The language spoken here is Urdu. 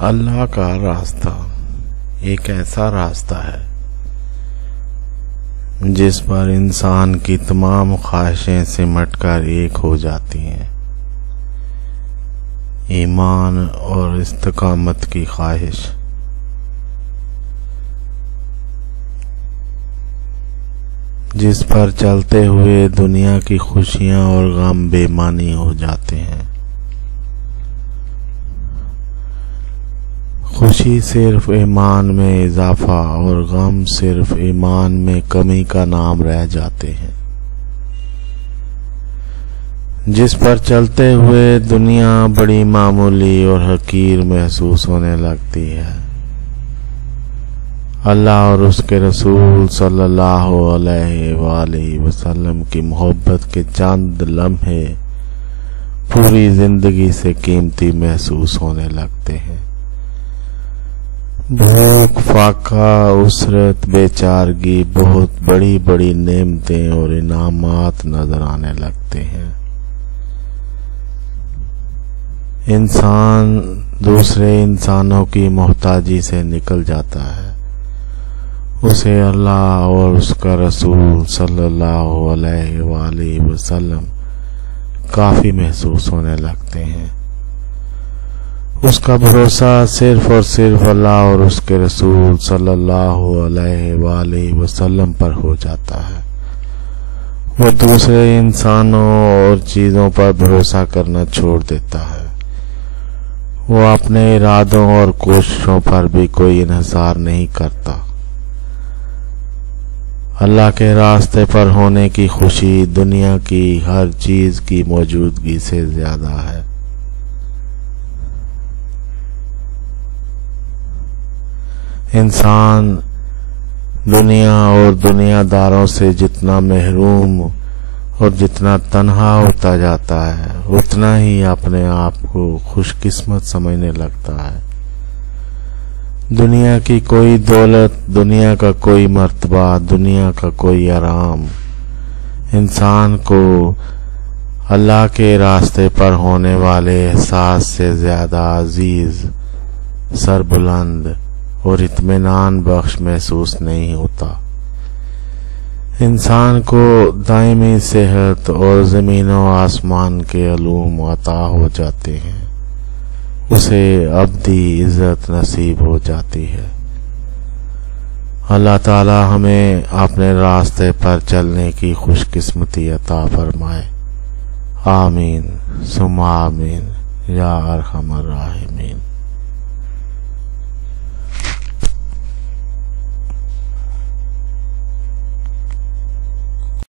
اللہ کا راستہ ایک ایسا راستہ ہے جس پر انسان کی تمام خواہشیں سمٹ کر ایک ہو جاتی ہیں۔ ایمان اور استقامت کی خواہش، جس پر چلتے ہوئے دنیا کی خوشیاں اور غم بے معنی ہو جاتے ہیں۔ خوشی صرف ایمان میں اضافہ اور غم صرف ایمان میں کمی کا نام رہ جاتے ہیں۔ جس پر چلتے ہوئے دنیا بڑی معمولی اور حقیر محسوس ہونے لگتی ہے۔ اللہ اور اس کے رسول صلی اللہ علیہ وآلہ وسلم کی محبت کے چند لمحے پوری زندگی سے قیمتی محسوس ہونے لگتے ہیں۔ بھوک، فاقہ، اسرت، بے چارگی، بہت بڑی بڑی نعمتیں اور انعامات نظر آنے لگتے ہیں۔ انسان دوسرے انسانوں کی محتاجی سے نکل جاتا ہے۔ اسے اللہ اور اس کا رسول صلی اللہ علیہ وآلہ وسلم کافی محسوس ہونے لگتے ہیں۔ اس کا بھروسہ صرف اور صرف اللہ اور اس کے رسول صلی اللہ علیہ وآلہ وسلم پر ہو جاتا ہے۔ وہ دوسرے انسانوں اور چیزوں پر بھروسہ کرنا چھوڑ دیتا ہے۔ وہ اپنے ارادوں اور کوششوں پر بھی کوئی انحصار نہیں کرتا۔ اللہ کے راستے پر ہونے کی خوشی دنیا کی ہر چیز کی موجودگی سے زیادہ ہے۔ انسان دنیا اور دنیا داروں سے جتنا محروم اور جتنا تنہا ہوتا جاتا ہے، اتنا ہی اپنے آپ کو خوش قسمت سمجھنے لگتا ہے۔ دنیا کی کوئی دولت، دنیا کا کوئی مرتبہ، دنیا کا کوئی آرام انسان کو اللہ کے راستے پر ہونے والے احساس سے زیادہ عزیز، سربلند اور اطمینان بخش محسوس نہیں ہوتا۔ انسان کو دائمی صحت اور زمین و آسمان کے علوم عطا ہو جاتے ہیں۔ اسے ابدی عزت نصیب ہو جاتی ہے۔ اللہ تعالی ہمیں اپنے راستے پر چلنے کی خوش قسمتی عطا فرمائے۔ آمین ثم آمین یا ارحم الراحمین۔